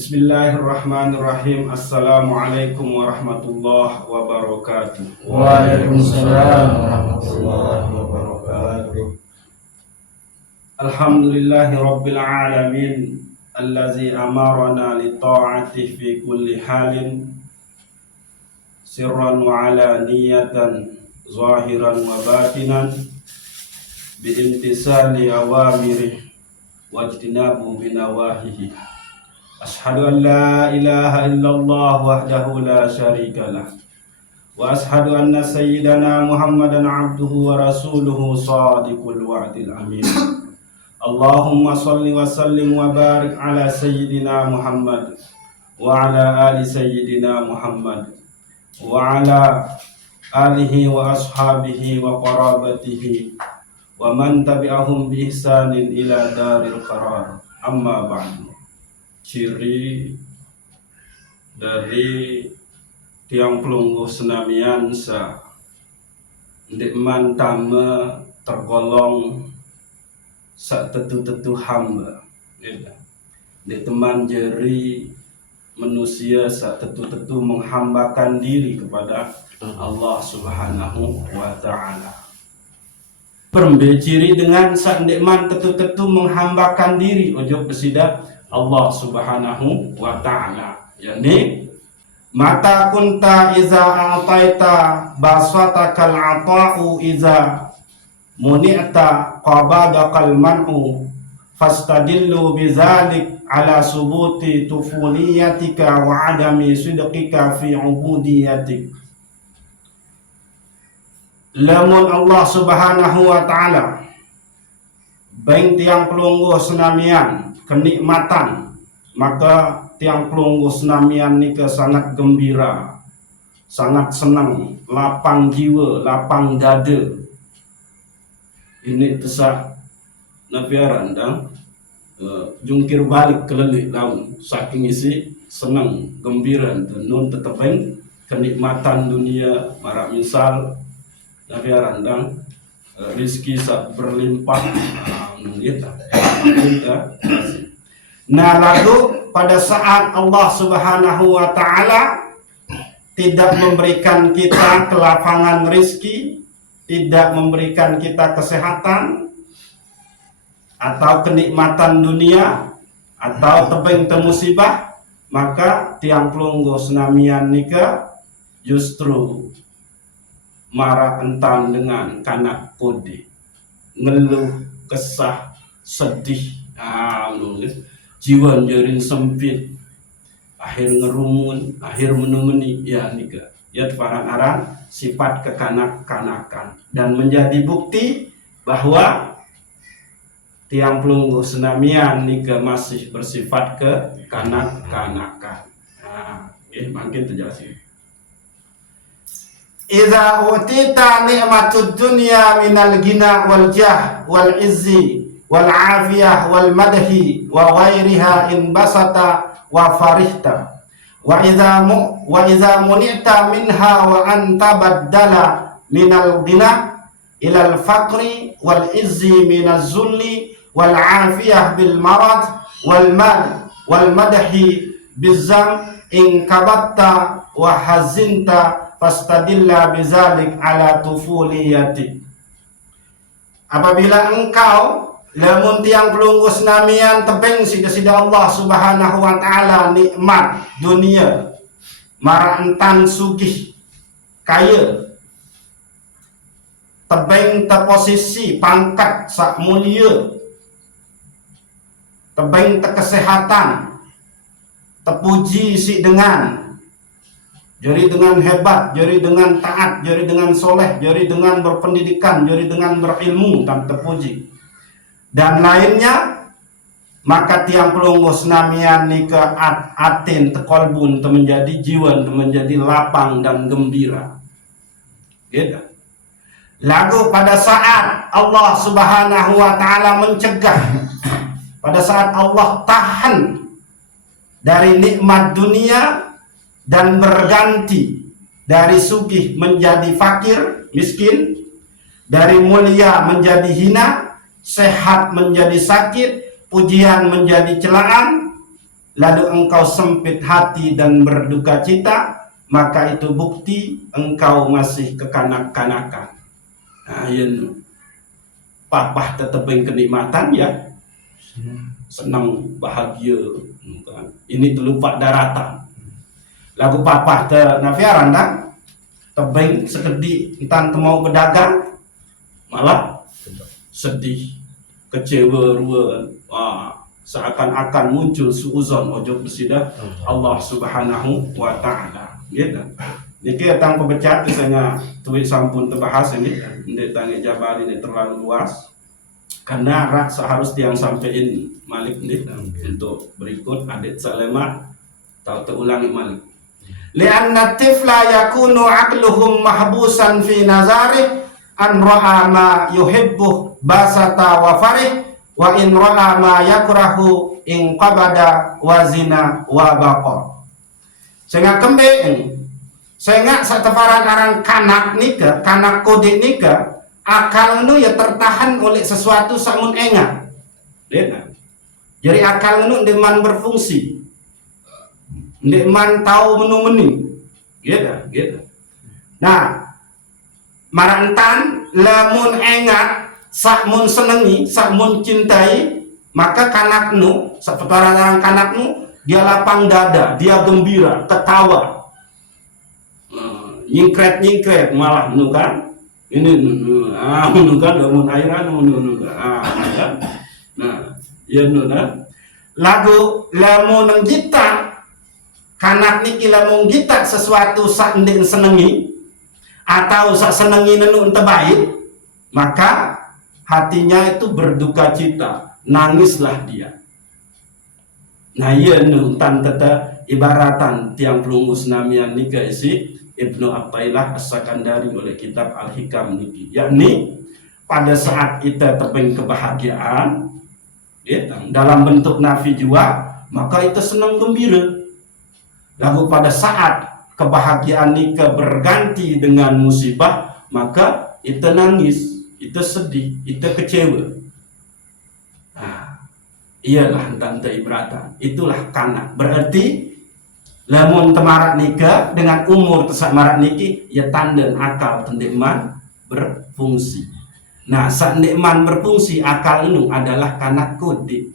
Bismillahirrahmanirrahim. Assalamualaikum warahmatullahi wabarakatuh. Waalaikumsalam warahmatullahi wabarakatuh. Alhamdulillahi rabbil alamin allazi amarana li ta'atihi fi kulli halin sirran wa alaniyatan zahiran wa batinan bi intisali awamirihi wajtinabu binawahihi. Ashhadu an la ilaha illallah wahdahu la syarika lah wa ashhadu anna sayyidana Muhammadan abduhu wa rasuluhu sadiqul wa'dil amin. Allahumma salli wa sallim wa barik ala sayyidina Muhammad wa ala ali sayyidina Muhammad wa ala alihi wa ashabihi wa qarabatihi wa man tabi'ahum bi ihsanin ila daril qarar. Amma ba'du. Ciri dari tiang pelungguh senamian sa ndikman tama tergolong sa tetu-tetu hamba di teman jeri manusia sa tetu-tetu menghambakan diri kepada Allah Subhanahu wa ta'ala. Ciri dengan sa ndikman tetu-tetu menghambakan diri ojo besida Allah Subhanahu wa ta'ala, yakni mata kunta iza a'taita basatakal ata'u iza muni'ta qabadakal man'u fastadillu bizalik ala subuti tufuliyatika wa adami sidqika fi ubudiyatik. Lamun Allah Subhanahu wa ta'ala bain tiang pelungguh senamian kenikmatan, maka tiang pelungguh senamian nika sangat gembira, sangat senang, lapang jiwa, lapang dada. Ini tesak nafiaran dan jungkir balik kelelik laun, saking isi senang, gembira dan nun tetepeng kenikmatan dunia marak misal nafiaran dan rizki sak berlimpah. Nah, lalu pada saat Allah Subhanahu wa ta'ala tidak memberikan kita kelapangan rizki, tidak memberikan kita kesehatan atau kenikmatan dunia atau tebing temusibah, maka tiang pelungguh senamian nika justru marah entan dengan kanak kode, ngeluh, kesah, sedih, jiwa jaring sempit, akhir ngerumun, akhir menemani, ya nika, ya paran-aran sifat kekanak-kanakan dan menjadi bukti bahwa tiang pelungguh senamian nika masih bersifat kekanak-kanakan. Makin terjadi. Idza utita ni'matud dunya minal ghina wal jah wal izzi wal afiyah wal madhi wa ghairiha in basata wa farihta wa idza munita minha wa anta baddala minal ghina ilal faqri wal izzi minaz zulli wal afiyah bil marad wal mal wal madhi bizam in kabatta wa hazinta fastadilla bizalik ala tufuliyati. Apabila engkau lamun tiang pelungguh senamian tebing sida-sida Allah Subhanahu wa ta'ala nikmat dunia mara entan sugih kaya tebing terposisi pangkat sak mulia tebing terkesehatan terpuji si dengan jari dengan hebat, jari dengan taat, jari dengan soleh, jari dengan berpendidikan, jari dengan berilmu dan terpuji dan lainnya, maka tiang pelungguh senamian nika atin tekolbun menjadi jiwa, menjadi lapang dan gembira. Gitu. Lagu pada saat Allah Subhanahu wa ta'ala mencegah, pada saat Allah tahan dari nikmat dunia dan berganti dari sugih menjadi fakir, miskin, dari mulia menjadi hina, sehat menjadi sakit, pujian menjadi celaan, lalu engkau sempit hati dan berduka cita, maka itu bukti engkau masih kekanak-kanakan. Nah, yen papah tetepeng kenikmatan ya, senang bahagia. Ini terlupa daratan. Lagu papah te nafiaran dah, tebeng sekedih entan mau berdagang, malah sedih, kecewa, ruan. Seakan-akan muncul suuzon ojo bersidah Allah Subhanahu wa Ta'ala. Gitu. Niki tang pemecah misalnya tulis sampun terbahas ini, tanya jabal ini terlalu luas. Karena seharus yang sampaikan Malik ini untuk berikut adit salema tahu terulangi Malik. Lianna tifla yakunu aqluhum mahbusan fi nazari an ra'a ma yuhibbu basata wa farih wa in ra'a ma yakrahu in qabada wa zina wa baqa. Sehingga kembali sehingga satafaran arang kanak nika, kanak kode nika, akal nu ya tertahan oleh sesuatu samun engat. Jadi akal nu deman berfungsi, deman tahu menu-menu, gitu. Nah, marantan lamun engat, sakmun senengi, sakmun cintai, maka kanak nu, satafaran arang kanak nu, dia lapang dada, dia gembira, ketawa. Nyingkret malah menukan ini menukan daun airan menukan kan nah ya nuna lagu lamun kita kanak niki lamun kita sesuatu sak ndek senengi atau sak senengi nenu ente baik, maka hatinya itu berduka cita, nangislah dia. Nah iya nu tan teta ibaratan tiang pelungus namian nika isi Ibnu Attailah As-Sakandari oleh kitab Al-Hikam niki, yakni pada saat kita tepeng kebahagiaan ya, dalam bentuk nafi jua, maka itu senang gembira. Lalu pada saat kebahagiaan nika berganti dengan musibah, maka itu nangis, itu sedih, itu kecewa. Nah, iyalah tante ibratan, itulah kanak. Berarti lamun temarak nikah dengan umur tesak marak niki ya tanden akal tendekman berfungsi. Nah, saat ndekman berfungsi akal ini adalah kanak kode.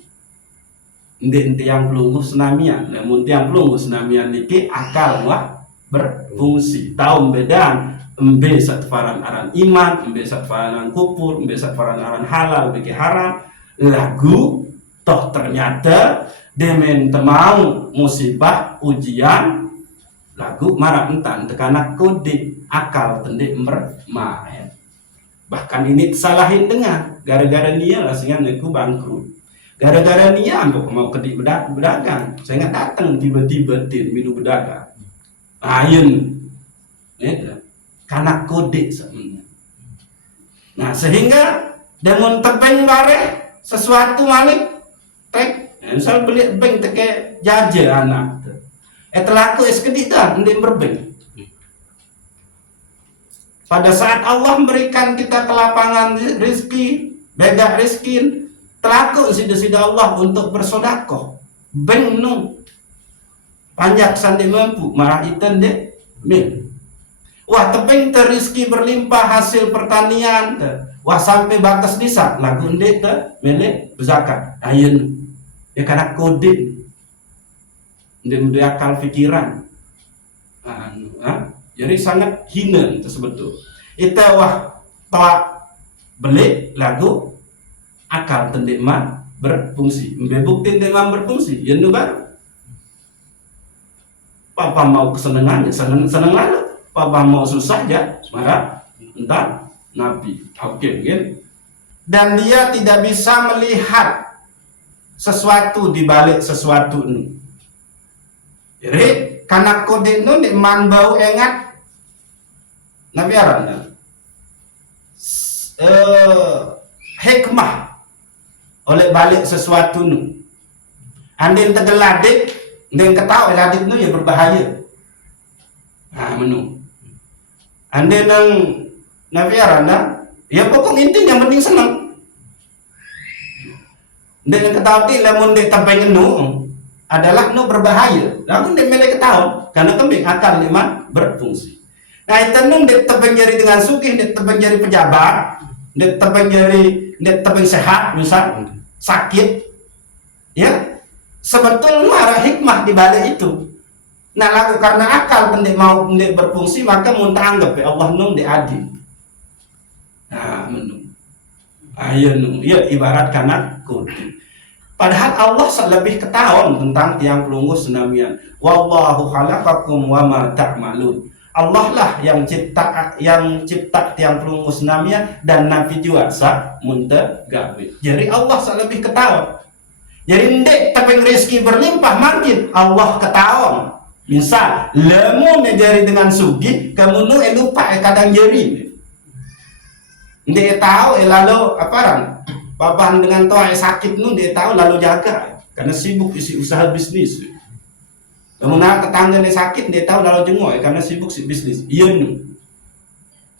Ndek yang pelunggu senamian, lamun tiang pelunggu senamian niki akal wah berfungsi. Tahu bedaan embe satfaran aran iman, embe satfaran kufur, embe satfaran aran halal bagi haram. Lagu toh ternyata demen temau musibah ujian lagu marah entan tekanak kode akal tendek mermain. Bahkan ini disalahin dengan gara-gara dia lah sehingga aku bangkrut. Gara-gara dia aku mau kedik berdagang, saya nggak datang tiba-tiba minum berdagang. Ayun, kanak kode sebenarnya. Nah sehingga demun tepeng bare sesuatu malik tek. Misal beli bank teke jaja anak tu. Telaku eskedik dah ndek berbank. Pada saat Allah memberikan kita kelapangan rezeki, beda rezeki, telaku sida-sida Allah untuk bersodakoh. Bank nu panjak sandi mampu marah itan dek min. Wah tepeng rezeki berlimpah hasil pertanian te. Wah sampai batas desa lagu ndek te melek berzakat. Ayun ya karena kode dan akal pikiran jadi sangat hina tersebut tuh itu wah toa beli lagu akal tendekman berfungsi membukti tendekman berfungsi ya baru papa mau kesenangan ya seneng lalu papa mau susah ya marah entar nabi oke kan dan dia tidak bisa melihat sesuatu di balik sesuatu ini. Jadi kanak kode itu man bau engat nabi arana hikmah oleh balik sesuatu ini. Andin tegeladik, andin ketahui ladik itu ya berbahaya. Nah menu. Andin yang nabi arana ya pokok intinya yang penting senang. Dengan ketahui lamun dek tampeng enu adalah nu berbahaya. Lalu dia melek ketahuan karena kembing akal iman berfungsi. Nah itu nu dia tebeng jari dengan sugih, dia tebeng jari pejabat, dia tebeng sehat, misal sakit, ya sebetulnya ada hikmah di balik itu. Nah lalu karena akal pendek mau pendek berfungsi maka muntah anggap ya Allah nung diadil. Nah menung, ayo nung, ya ibarat kanak kode. Padahal Allah lebih ketahuan tentang tiang pelunggu senamian. Wallahu khalaqakum wa ma ta'malun. Allah lah yang cipta tiang pelunggu senamian dan Nabi juga sa munte gawe. Jadi Allah lebih ketahuan. Jadi ndek tapi rezeki berlimpah makin Allah ketahuan. Misal lemu menjadi dengan sugi kamu nu lupa kadang jeri. Ndek tahu lalu apa ran? Bapak dengan toa sakit nu dia tahu lalu jaga karena sibuk isi usaha bisnis. Kemudian tetangga dia sakit dia tahu lalu jenguk karena sibuk si bisnis. Iya nu.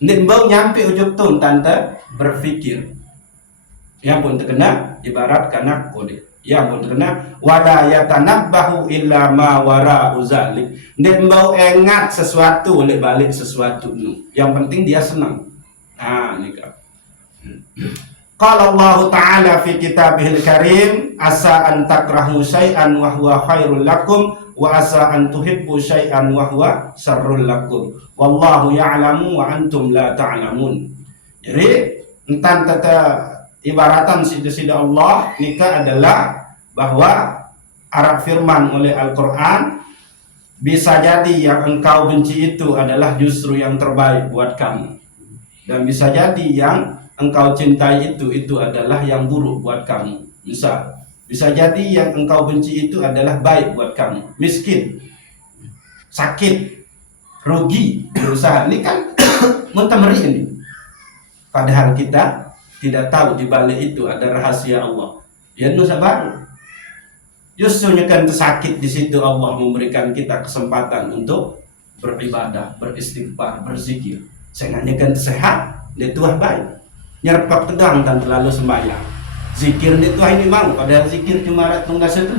Ndek bau nyampe ujung tun tante berpikir. Yang pun terkena ibarat kanak kode. Yang pun terkena wala yatanabbahu illa ma wara uzalik. Ndek bau ingat sesuatu oleh balik sesuatu nu. Yang penting dia senang. Nah, ini kan. Qala Allah Ta'ala fi kitabihil karim asa an takrahu syai'an wa huwa khairul lakum wa asa an tuhibbu syai'an wa huwa syarrul lakum wallahu ya'lamu wa antum la ta'lamun. Jadi entan tata ibaratan sida Allah nikah adalah bahwa arah firman oleh Al-Quran bisa jadi yang engkau benci itu adalah justru yang terbaik buat kamu dan bisa jadi yang engkau cintai itu adalah yang buruk buat kamu. Misal, bisa jadi yang engkau benci itu adalah baik buat kamu. Miskin, sakit, rugi, berusaha. Ini kan mentemeri ini. Padahal kita tidak tahu di balik itu ada rahasia Allah. Ya nusa baru. Justru kan sakit di situ Allah memberikan kita kesempatan untuk beribadah, beristighfar, berzikir. Sehingga kan sehat, dia tuah baik. Nyerpak tegang dan terlalu sembahyang. Zikir itu ini mau, padahal zikir cuma rat tunggal satu.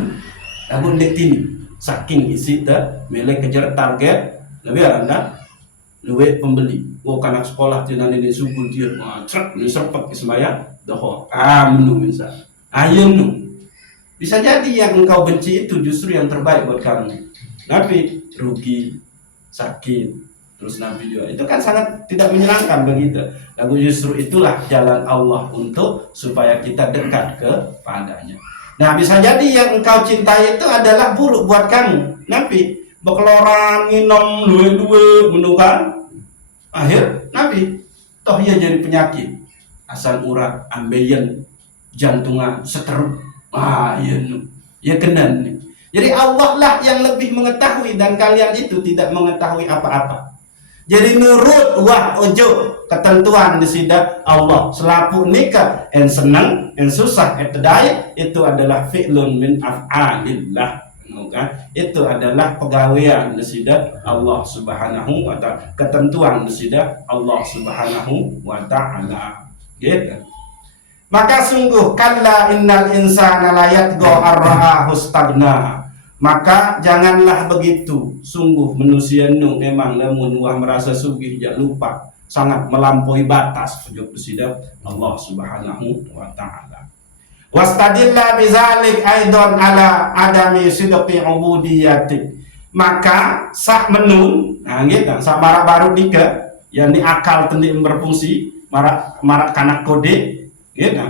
Namun ini saking isi melek kejar target lebih anda lebih pembeli. Oh kanak sekolah tina ini subuh dia, cek ini serpak sembahyang, doh. Menu misal, ayam bisa jadi yang engkau benci itu justru yang terbaik buat kamu. Tapi rugi, sakit. Terus Nabi juga itu kan sangat tidak menyenangkan begitu. Lalu justru itulah jalan Allah untuk supaya kita dekat kepadanya. Nah bisa jadi yang engkau cintai itu adalah buruk buat kamu. Nabi bekeloran minum dua menukan akhir Nabi toh ia jadi penyakit asam urat, ambeien, jantungan, seteruk. Ya kena. Jadi Allah lah yang lebih mengetahui dan kalian itu tidak mengetahui apa-apa. Jadi nurut wah ojo ketentuan di sida Allah selaku nikah en senang en susah etdai itu adalah fi'lun min af'alillah kan itu adalah pegawaian di sida Allah Subhanahu wa ta'ala ketentuan di sida Allah Subhanahu wa ta'ala gitu. Maka sungguh kalla innal insana la yatgha ar-ra'ahu stagna. Maka janganlah begitu. Sungguh manusia nu memang lamun wah merasa sugih jak lupa sangat melampaui batas sujud bersidap Allah Subhanahu wa taala. Wastadilla bizalik aidan ala adami sidqi ubudiyyati. Maka sak menun nah gitu sak marak baru nika yang di akal tendi berfungsi marak kanak kode gitu.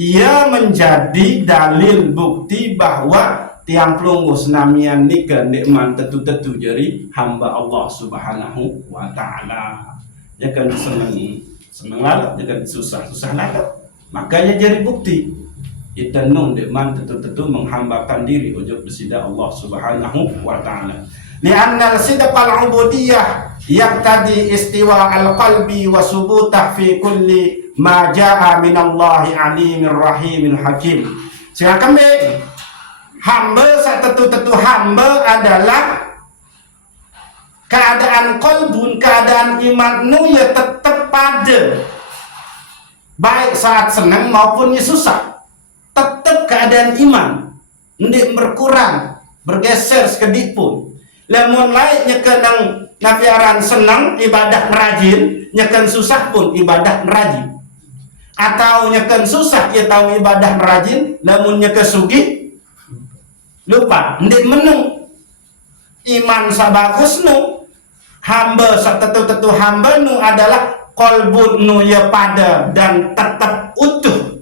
Ia menjadi dalil bukti bahwa tiang pelunggu senamian nikah nikman tetu-tetu jadi hamba Allah Subhanahu wa ta'ala. Ya kan senang lalat, ya kan susah lalat. Makanya jadi bukti kita nun nikman tetu-tetu menghambakan diri ujub besida Allah Subhanahu wa ta'ala. Li'anna al-sidqal ubudiyah yaqtadi istiwa al-qalbi wa subutah fi kulli ma ja'a minallahi alimir rahimil hakim. Silakan Bek. Hamba satu-satu hamba adalah keadaan kolbun, keadaan iman nu ya tetap pada baik saat senang maupun ya susah tetap keadaan iman ndik berkurang bergeser sekedip pun. Lamun lain nyekan ngafiaran senang ibadah rajin, nyekan susah pun ibadah rajin. Atau nyekan susah ia tahu ibadah rajin, lamun nyekan sugih lupa ndek menung iman sabagus nu hamba satetu-tetu hamba nu adalah kolbun nu ya pada dan tetap utuh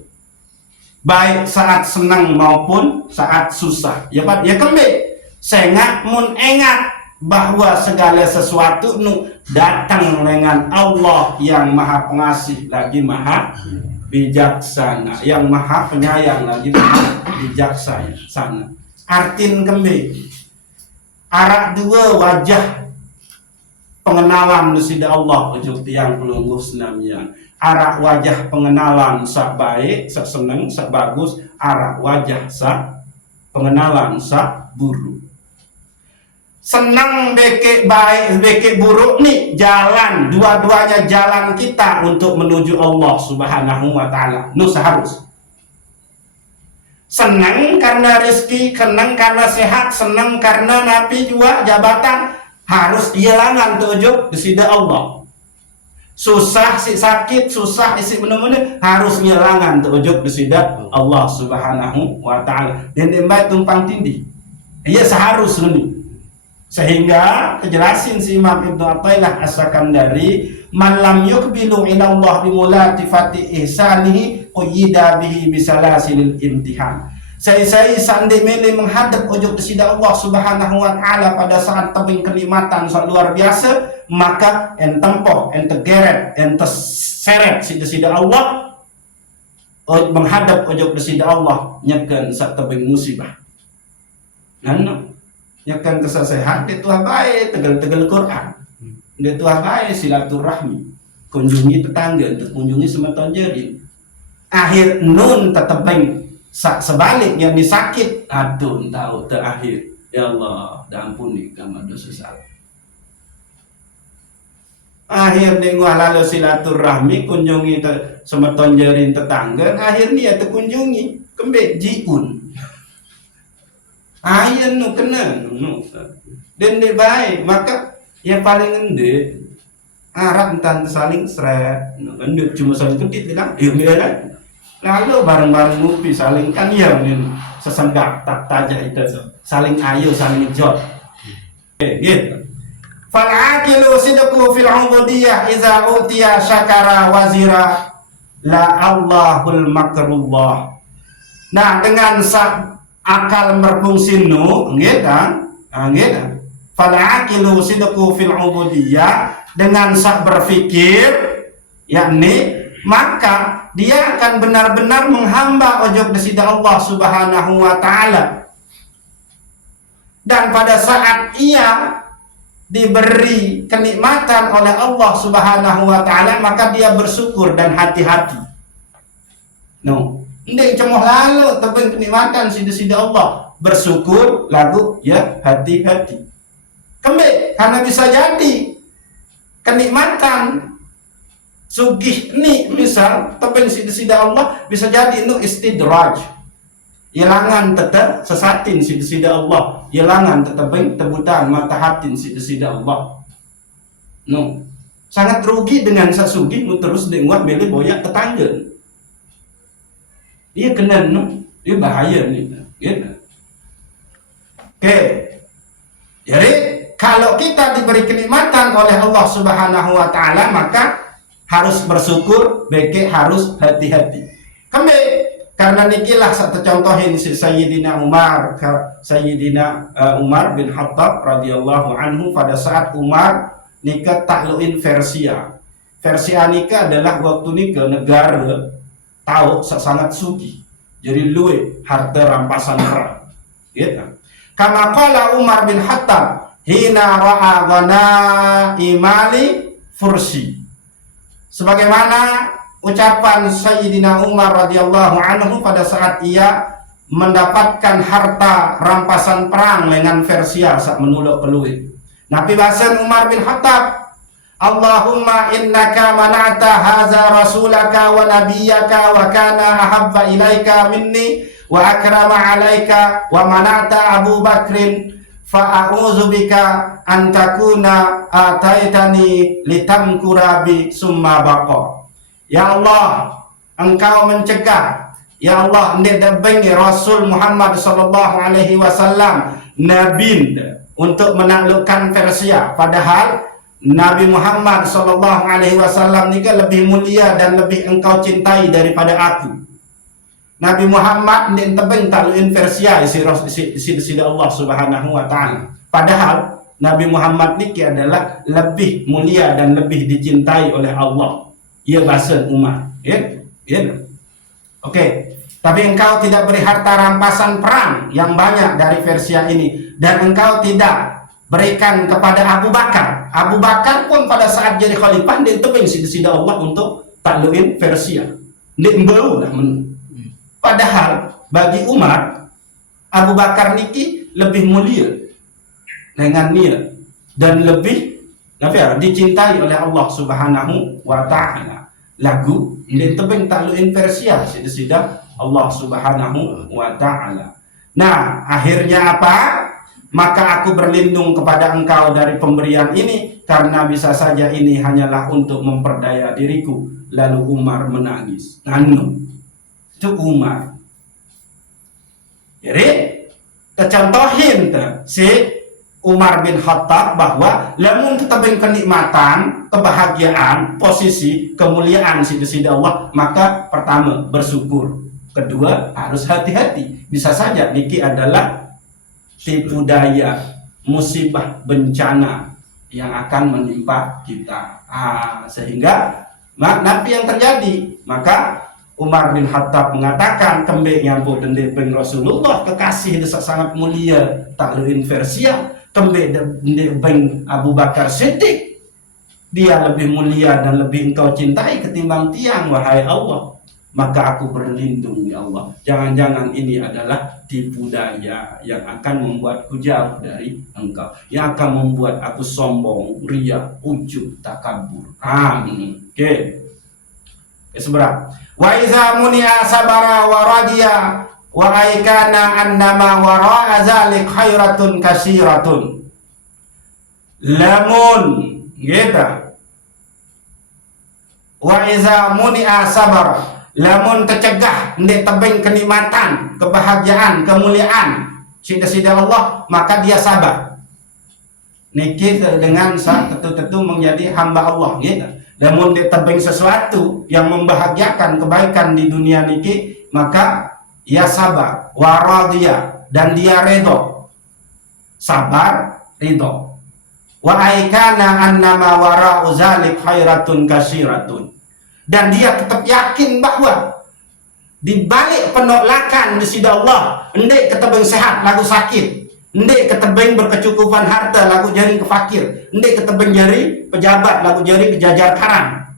baik saat senang maupun saat susah ya Pak ya kembali sengak mun engat bahwa segala sesuatu nu datang dengan Allah yang maha pengasih lagi maha bijaksana, yang maha penyayang lagi maha bijaksana. Artin kembali arak dua wajah pengenalan sida Allah ujuk tiang pelungguh senamian. Arak wajah pengenalan sak baik, sak seneng, sak bagus. Arak wajah sak pengenalan sak buruk. Senang beke baik, beke buruk nih jalan, dua-duanya jalan kita untuk menuju Allah Subhanahu wa taala. Nu seharus. Senang karena rezeki, senang karena sehat, senang karena napi juga jabatan, harus hilangan tujuh di sida Allah. Susah si sakit, susah isi bener-bener harus hilangan tujuh di sida Allah Subhanahu wa taala. Dan dembai tumpang tindih. Ia seharus ini. Sehingga kejelasin si Imam Ibnu Athaillah As-Sakandari, man lam yuqbilu ila Allah bimulatifati ihsanihi quyida bihi bisalasilil imtihan. Saya sandi milih menghadap ujung kesida Allah Subhanahu wa taala pada saat tebing kenikmatan sangat luar biasa, maka entempoh, entegeret, seret sida Allah menghadap ujung kesida Allah nyekan saat tebing musibah. Nana nyekan kesehat di tuah baik tegel-tegel Quran. Di tuah baik silaturahmi. Kunjungi tetangga, kunjungi semeton jeri. Akhir nun tetebeng sebaliknya disakit aduh tahu terakhir ya Allah ampuni kama dosa salah akhir denguah lalu silaturahmi kunjungi semeton jerin tetangga akhirnya terkunjungi kembali jiun akhir nu kena nu dan dia baik maka yang paling ende arah entan saling seret ende cuma saling kedit bilang iya lalu bareng-bareng ngopi saling kan ya sesenggak tak tajak itu saling ayo saling jod gitu fal aqilu sidqu fil ubudiyah iza utiya syakara wazira la Allahul makrullah. Nah dengan akal berfungsi nu nggih kan nggih fal aqilu sidqu fil ubudiyah dengan sak berfikir yakni maka dia akan benar-benar menghamba ojok desida Allah Subhanahu wa taala. Dan pada saat ia diberi kenikmatan oleh Allah Subhanahu wa taala, maka dia bersyukur dan hati-hati. No, ndek cemoh lalu tebing kenikmatan sida-sida Allah, bersyukur lagu ya hati-hati. Kembali karena bisa jadi kenikmatan sugih ni misal tebing sida Allah bisa jadi nu istidraj ilangan tetap sesatin sida Allah ilangan tetebing tebutan mata hatin sida Allah no sangat rugi dengan sasugih nu terus denguat beli boyak tetangga dia kena no dia bahaya nih gitu. Oke jadi kalau kita diberi kenikmatan oleh Allah Subhanahu wa taala maka harus bersyukur, beke harus hati-hati. Kembali karena nikilah satu contohin si Sayyidina Umar bin Khattab radhiyallahu anhu pada saat Umar nikah takluin Persia. Persia nikah adalah waktu nikah negara tahu sangat sugih. Jadi luwe harta rampasan perang. Gitu. Kama qala Umar bin Khattab hina ra'a imali fursi. Sebagaimana ucapan Sayyidina Umar radhiyallahu anhu pada saat ia mendapatkan harta rampasan perang dengan Persia saat menuluk peluit. Nabi bahasan Umar bin Khattab, Allahumma innaka mana'ta haza rasulaka wa nabiyyaka wa kana ahabba ilaika minni wa akrama alaika wa mana'ta Abu Bakrin fa a'udzubika an takuna ataitani litamkura bi summa baqa. Ya Allah, engkau mencegah, ya Allah, hendak dabengi Rasul Muhammad sallallahu alaihi wasallam nabi untuk menaklukkan Persia, padahal Nabi Muhammad sallallahu alaihi wasallam ni lebih mulia dan lebih engkau cintai daripada aku. Nabi Muhammad hendak tebeng taklukin Persia isi Allah Subhanahu wa taala. Padahal Nabi Muhammad ni adalah lebih mulia dan lebih dicintai oleh Allah. Ia bahasa umat. Ya? Okey. Tapi engkau tidak beri harta rampasan perang yang banyak dari Persia ini, dan engkau tidak berikan kepada Abu Bakar. Abu Bakar pun pada saat jadi khalifah dia tebing sida Allah untuk taklukin Persia. Dia baru lah padahal bagi Umar, Abu Bakar niki lebih mulia dengan dia dan lebih dicintai oleh Allah Subhanahu wa taala. Lagu dia tebing taklukin Persia sida Allah Subhanahu wa taala. Nah, akhirnya apa? Maka aku berlindung kepada engkau dari pemberian ini, karena bisa saja ini hanyalah untuk memperdaya diriku. Lalu Umar menangis. Itu Umar. Jadi tercontohin si Umar bin Khattab bahwa lamun kita beri kenikmatan, kebahagiaan, posisi, kemuliaan sida Allah, maka pertama bersyukur, kedua harus hati-hati. Bisa saja niki adalah tipu daya, musibah, bencana yang akan menimpa kita. Sehingga nanti yang terjadi, maka Umar bin Khattab mengatakan kembali yang dendek ben Rasulullah kekasih desa sangat mulia taklukin Persia, kembali dendek ben Abu Bakar Siddiq, dia lebih mulia dan lebih engkau cintai ketimbang tiang, wahai Allah. Maka aku berlindung, ya Allah, jangan-jangan ini adalah tipu daya yang akan membuatku jauh dari engkau, yang akan membuat aku sombong, riya, ujub, takabur. Amin. Oke. Seberat. Wa iza muni'a sabara wa radiya wa aikana annama wara'a zalik khairatun kasiratun. Lamun gitu. Wa iza muni'a sabara, lamun tercegah ndek tebing kenikmatan, kebahagiaan, kemuliaan sida Allah, maka dia sabar. Niki dengan tentu menjadi hamba Allah gitu. Namun dia tebing sesuatu yang membahagiakan kebaikan di dunia niki, maka ia sabar, waradiyah, dan dia redho. Sabar, ridho. Wa aikana annama wara'u zalik khairatun kasiratun. Dan dia tetap yakin bahwa di balik penolakan di sida Allah, endek ketebeng sehat lagu sakit, endek ketebeng berkecukupan harta lagu jadi kefakir, endek ketebeng jadi pejabat lagu jadi kejajar karang,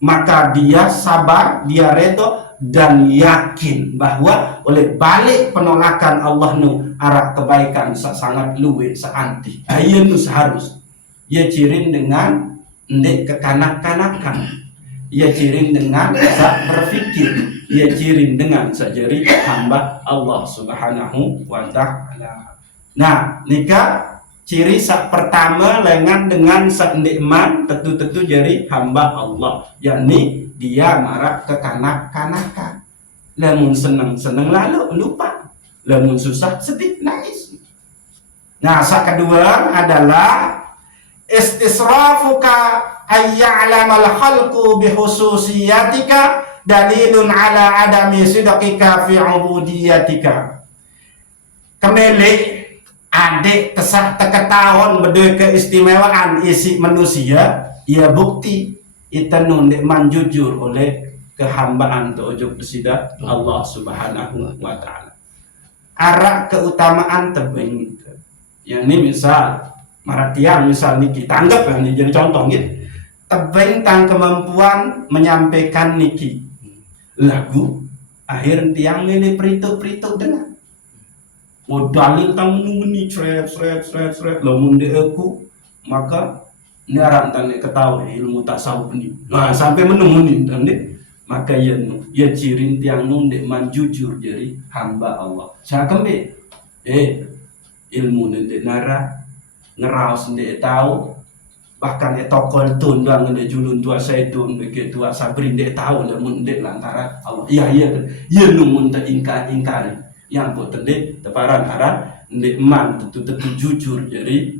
maka dia sabar, dia redho dan yakin bahwa oleh balik penolakan Allah nu arah kebaikan sangat luwe seanti. Ayeun seharus ia cirin dengan ndek kekanak-kanakan, ia cirin dengan sak berfikir, ia cirin dengan sajari hamba Allah Subhanahu wa taala. Nah, nikah ciri sak pertama lengan dengan sak nikmat tentu jadi hamba Allah, yakni dia marah kekanak-kanakan. Lamun seneng lalu lupa, lamun susah sedih nangis. Nah, sak kedua adalah istisrafuka ayya'lamal khalqu bihususiyatika dalilun ala adami sidqika fi ubudiyatika. Kembali adik tesah teketahon berdua keistimewaan isi manusia, ia bukti itanun man jujur oleh kehambaan tujuh kesida Allah Subhanahu wa taala. Arah keutamaan tebing. Yang ini misal maratiang misal niki tanggap kan jadi contoh gitu. Tebing tang kemampuan menyampaikan niki lagu akhir tiang ini perituk dengan modalin tang menunggu seret lamun aku maka nyaran tang ketahui ilmu tasawuf ini. Nah, sampai menunggu dan Maka ia ciri tiang nun dek man jujur jadi hamba Allah. Saya kembali ilmu ndek nara ngeraus ndek tahu, bahkan tokol tun dang ndek julun tua saitun ndek tua sabrin ndek tahu lamun ndek lantaran Allah. Iya numun tak ingkari yang pot ndek teparan aran ndek man tentu jujur jadi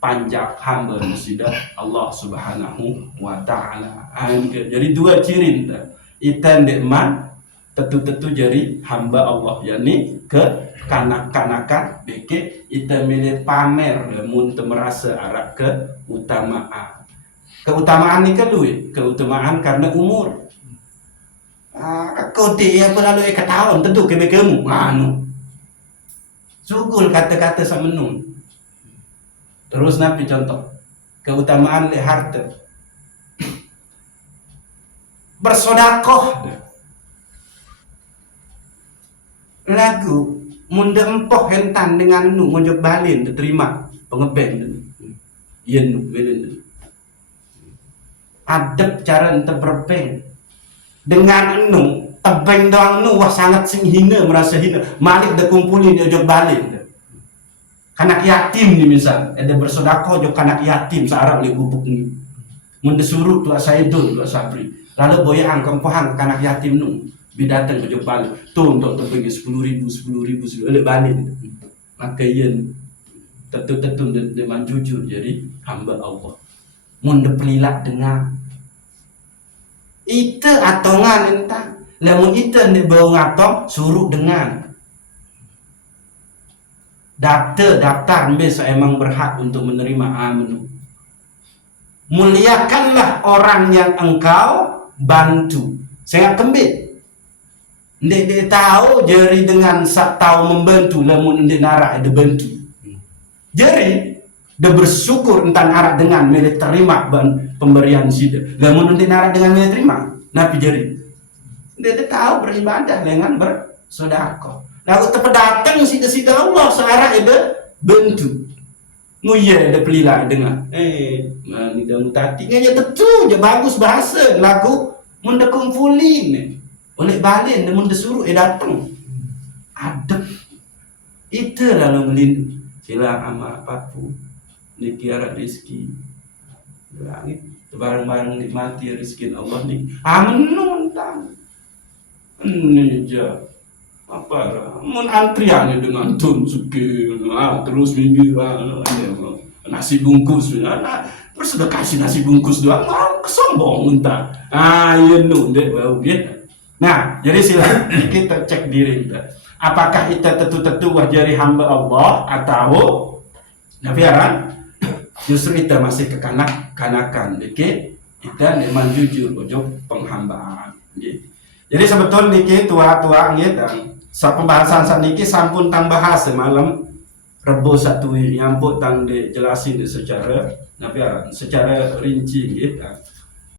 panjak hamba sudah Allah Subhanahu wa taala. Jadi dua ciri ita ndek man tentu jadi hamba Allah, yakni ke kanak-kanakan beke ita milih pamer mun merasa arak keutamaan ni keutamaan karena umur. Kau dia lalu tahun tentu kebekemu sugul kata-kata samenun. Terus nabi contoh keutamaan le harta bersodakoh lagu munda empoh hentan dengan nu ngojok balin diterima pengeben yen belen adab cara ente berpeng dengan nu tebeng doang nu wah sangat sing hina merasa hina malik de kumpulin ngojok balin kanak yatim ni misal ada bersodakoh jok kanak yatim searab le gubuk ni munda suruh tua saidun tua sabri lalu boyang kempohang kanak yatim nu bidatang ke balik tuh untuk pergi 10.000 oleh balik. Maka yen tentu dengan jujur jadi hamba Allah. Mun pelilak dengar ite atongan entah lamun ite ndek bau ngatong suruh dengan daftar mbes emang berhak untuk menerima amanu. Muliakanlah orang yang engkau bantu. Saya kembit ndek tahu jeri dengan sak tahu membantu lamun ndek narak ada bantu. Jeri dia bersyukur entan arak dengan milik terima pemberian sida. Lamun ndek narak dengan milik terima, napi jeri. Ndek tahu beribadah dengan bersedekah. Lalu terpedatang sida Allah searah ada bantu. Muye ada pelila dengan ni dah mutati nganya tentu je bagus bahasa lagu munda kumpulin. Oleh balin namun disuruh datang adab itu lalu melin sila amal apapun nikiara rezeki langit bareng-bareng nikmati rezeki Allah ni menuntan ini je apa mun antrian dengan tun suki terus minggu nasi bungkus terus udah kasih nasi bungkus doang mau kesombong entah iya dek bau gitu. Nah, jadi silakan kita cek diri kita. Apakah kita tentu wajari hamba Allah atau nafiaran? Justru kita masih kekanak-kanakan. Kita memang jujur ujung penghambaan. Jadi sebetulnya tua-tua gitu. Sa pembahasan saat ini sampun tang bahas semalam Rebo satu yang pun tang dijelasin secara nafiaran, secara rinci gitu.